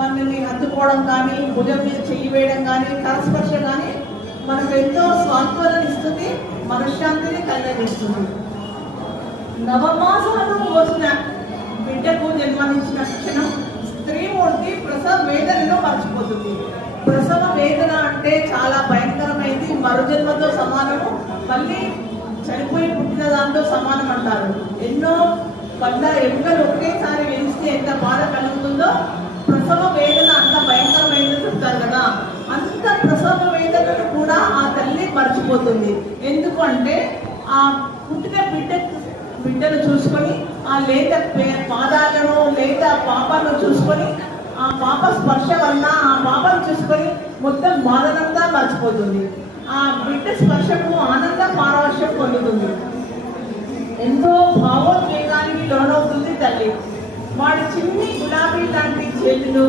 వాళ్ళని హత్తుకోవడం కానీ, భుజం మీద చెయ్యి వేయడం కానీ, కరస్పర్శ కానీ మనకు ఎంతో స్వాంతవనం ఇస్తుంది, మనశ్శాంతిని కలిగిస్తుంది. నవమాసాలు వచ్చిన బిడ్డకు జన్మనిచ్చిన క్షణం స్త్రీమూర్తి ప్రసవ వేదనలో మర్చిపోతుంది. ప్రసవ వేదన అంటే చాలా భయంకరమైంది, మరుజన్మతో సమానము, మళ్ళీ చనిపోయి పుట్టిన దాంతో సమానం అంటారు. ఎన్నో వంద ఎముకలు ఒకేసారి వెలిస్తే ఎంత బాధ కలుగుతుందో ప్రసవ వేదన అంత భయంకరమైనది చెప్తారు కదా. అంత ప్రసవ వేదనను కూడా ఆ తల్లి మర్చిపోతుంది. ఎందుకు అంటే ఆ పుట్టిన బిడ్డను చూసుకొని, ఆ లేత పాదాలను లేత పాపను చూసుకొని, ఆ పాప స్పర్శ వలన ఆ పాపను చూసుకొని మొత్తం బాధనంతా మర్చిపోతుంది. ఆ బిడ్డ స్పర్శకు ఆనంద పారవశ్యం పొందుతుంది. ఎంతో భావోద్వేగానికి లోనవుతుంది తల్లి. వాడి చిన్ని గులాబీ లాంటి చేతులు